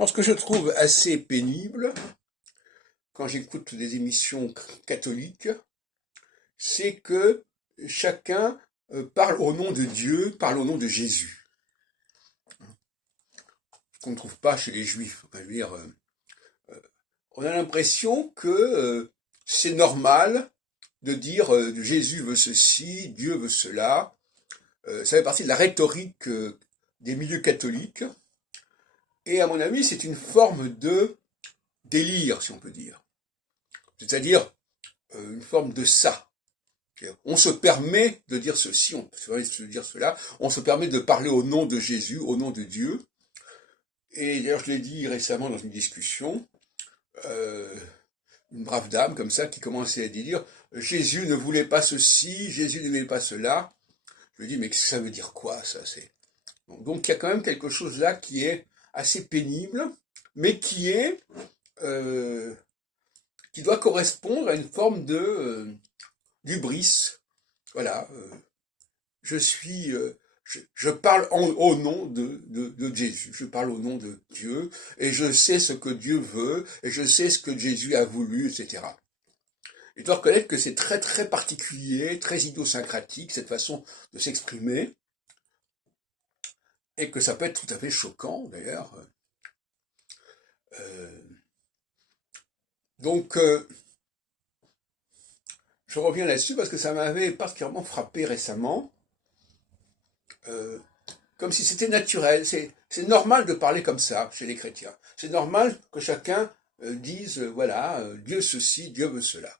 Alors, ce que je trouve assez pénible quand j'écoute des émissions catholiques, c'est que chacun parle au nom de Dieu, parle au nom de Jésus. Ce qu'on ne trouve pas chez les Juifs. Enfin, je veux dire, on a l'impression que c'est normal de dire Jésus veut ceci, Dieu veut cela. Ça fait partie de la rhétorique des milieux catholiques. Et à mon avis, c'est une forme de délire, si on peut dire. C'est-à-dire une forme de ça. On se permet de dire ceci, on se permet de dire cela, on se permet de parler au nom de Jésus, au nom de Dieu. Et d'ailleurs, je l'ai dit récemment dans une discussion, une brave dame comme ça qui commençait à dire Jésus ne voulait pas ceci, Jésus ne voulait pas cela. Je lui dis mais ça veut dire quoi ça c'est Donc il y a quand même quelque chose là qui est assez pénible, mais qui doit correspondre à une forme de d'hubris. Voilà, je parle au nom de Jésus, je parle au nom de Dieu, et je sais ce que Dieu veut, et je sais ce que Jésus a voulu, etc. Je dois reconnaître que c'est très très particulier, très idiosyncratique, cette façon de s'exprimer, et que ça peut être tout à fait choquant, d'ailleurs. Euh, donc, je reviens là-dessus parce que ça m'avait particulièrement frappé récemment, euh, comme si c'était naturel. C'est normal de parler comme ça chez les chrétiens. C'est normal que chacun dise, voilà, Dieu ceci, Dieu veut cela.